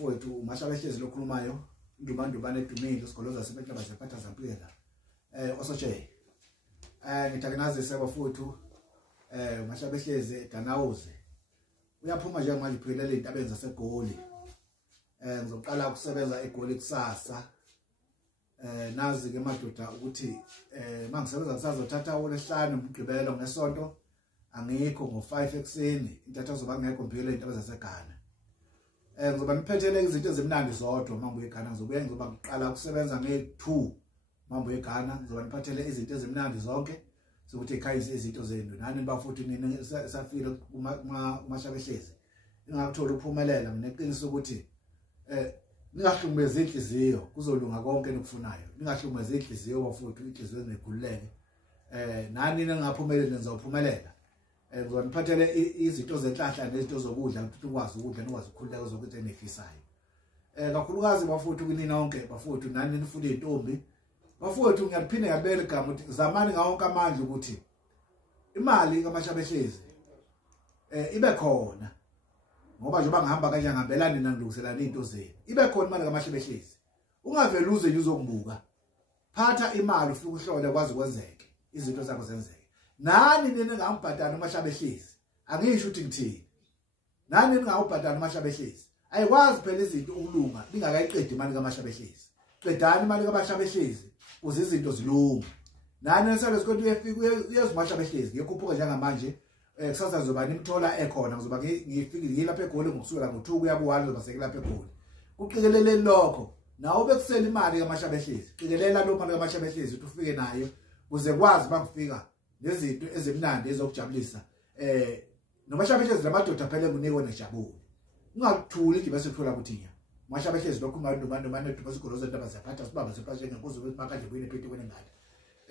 bafowethu Mahlabehlezi lokhulumayo indubandubane edumile usigoloza sebenhlaba zephatha zampela osotshe ngithakenazise bafowethu Mahlabehlezi Danawuze uyaphuma nje manje iphelele into abenza seGoli ngizoqala ukusebenza eGoli kusasa nazi ke madoda ukuthi mangisebenza ngisazothatha uLesihlanu umgqibelo ngesonto angikho ngo5 ekseni intatha zoba ngekho mpilo into abezaseGhana ngizoba niphethele izinto ezimnandi zodwa mambo eGhana ngizoba ngiqala ukusebenza nge2 mambo eGhana ngizoba niphathele izinto ezimnandi zonke sokuthi ekhayise izinto zenu nani bafuthi nini safile kuMahlabehlezi ingakuthola ukuphumelela ngineqiniso ukuthi ningahlumezi inhliziyo kuzolunga konke nikufunayo ningahlumezi inhliziyo bafuthi inhliziyo nekhululeke nani ningaphumeleli nizophumelela ngizoniphathele izinto zenhlahla nezinto zokudla ukuthi ukwazi ukudla nokwazi ukukhululeka zokuthi enifisayo kakhulukazi bafuthi kunina onke bafuthi nani nifuna izintombi bafuthi ngiyaphinda ngabele igama ukuthi zamani ngawonke amandla ukuthi imali kaMahlabehlezi ibe khona ngoba nje bangihamba kanje ngihambelani nangilungiselana izinto zenu ibe khona imali kaMahlabehlezi ungavele uze nje uzokubuka phatha imali ufike uhlole kwazi kwenzeke izinto zakho zenzeke nani nini ngambhadala uMahlabehlezi angisho ukuthi ngithini nani ningawubhadala uMahlabehlezi ayikwazi phela izinto ukulunga ningakayiqedi imali kaMahlabehlezi qedani imali kaMahlabehlezi uze izinto zilunga nani nesale sikonto uyefika uyeziMahlabehlezi ngiyokhuphuka njengamanje kusasa zoba nimthola ekhona ngizoba ngifike ngilapha eGoli ngokusukela ngo2 kuya ku1 zoba sekulapha eGoli kuqikelele lokho nawo bekusela imali kaMahlabehlezi qikelela lo mali kaMahlabehlezi ukuthi ufike nayo kuze kwazi bangifika nezinto ezimnandi ezokujabulisa noMahlabehlezi lamadoda phela ngunikwe nejabule ungakuthuli nje bese uthola ukuthi Mahlabehlezi lokho manje bese sigoloza indaba zaphatha sibamba seplashe ngenkuzo ukuthi makanje kuyini ephethe kwenengadi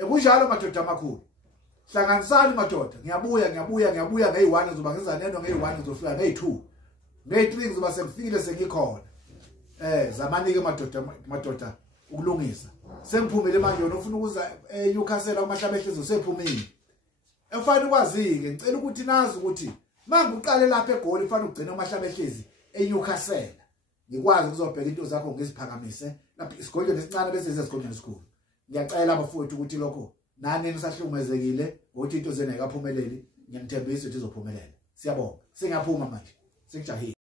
kunjalo madoda amakhulu hlanganisani madoda ngiyabuya ngeyi1 ngizoba ngizaneno ngeyi1 ngizofika ngeyi2 ngeyi3 ngizoba sengifikile sengikhona zamanike madoda ukulungisa sengiphumile manje wena ufuna ukuza eNewcastle kuMahlabehlezi usephumile efanele ukwazike ngicela ukuthi nazi ukuthi mangiqale lapha eGoli kufanele ugcine uMahlabehlezi eNewcastle ngikwazi ukuzobheka into zakho ngiziphakamise lapha isigodlo lesincane bese sesigodlo esikhulu ngiyacela abafowethu ukuthi lokho nani nisahlumezekile ukuthi into zenu ayikaphumeleli ngiyamthembisa ukuthi izophumelela siyabonga singaphuma manje sengijahile.